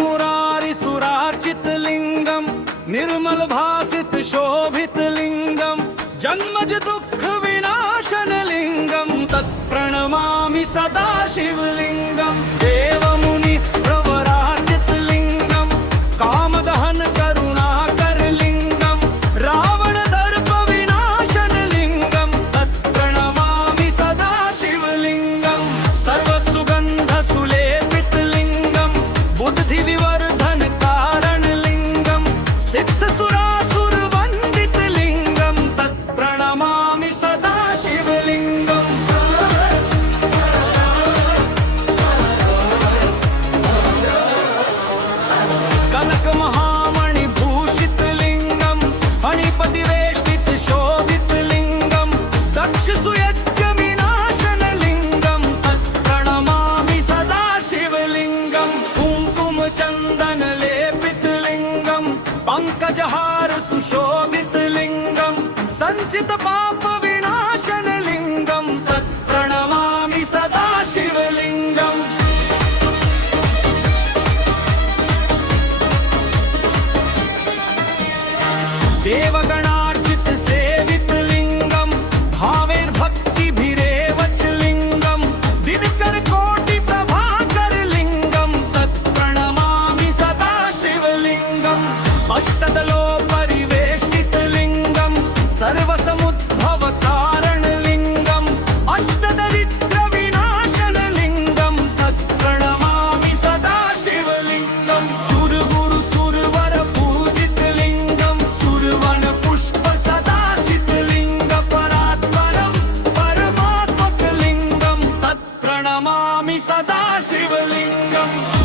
मुरारि सुरार्चित लिंगम, निर्मल भासित शोभित लिंगम, जन्मज दुःख विनाशन लिंगम, तत्प्रणमामि सदा शिवलिंगम। देवमुनि प्रवरार्चित लिंगम, कामदहन करुणाकर लिंगम, रावण दर्प विनाशन लिंगम, तत्प्रणमामि सदा शिवलिंगम। सर्वसुगंध सुलेपित लिंगम, बुद्धि विवर्धन कारण लिंगम, सिद्ध सुरासुर वंदित लिंगम, तत्प्रणमामि सदा शिवलिंगम। कनक महामणि भूषित लिंगम, फणिपति वेष्टित शोभित लिंगम, दक्ष सुयज्ञ विनाशन लिंगम, तत्प्रणमामि सदा शिवलिंगम। कुंकुम चंदन लेपित लिंगम, पंकजहार सुशोभित लिंगम, संचित पाप विनाशन लिंगम, तत्प्रणमामि सदा शिवलिंगम। देवगणार्चित सेवित लिंगम, भावैर्भक्तिभिरेव च लिंगम, दिनकर कोटि प्रभाकर लिंगम, तत्प्रणमामि सदा शिवलिंगम। अष्टदलो परिवेष्टित लिंगम, सर्वसमुद्भव कारण लिंगम, अष्टदरिद्र विनाशन लिंगम, तत्प्रणमामि सदा शिवलिंगम। सुरगुरु सुरवर पूजित लिंगम, सुरवन पुष्प सदाचित लिंग, परात्परम परमात्मक लिंगम, तत्प्रणमामि सदा शिवलिंगम।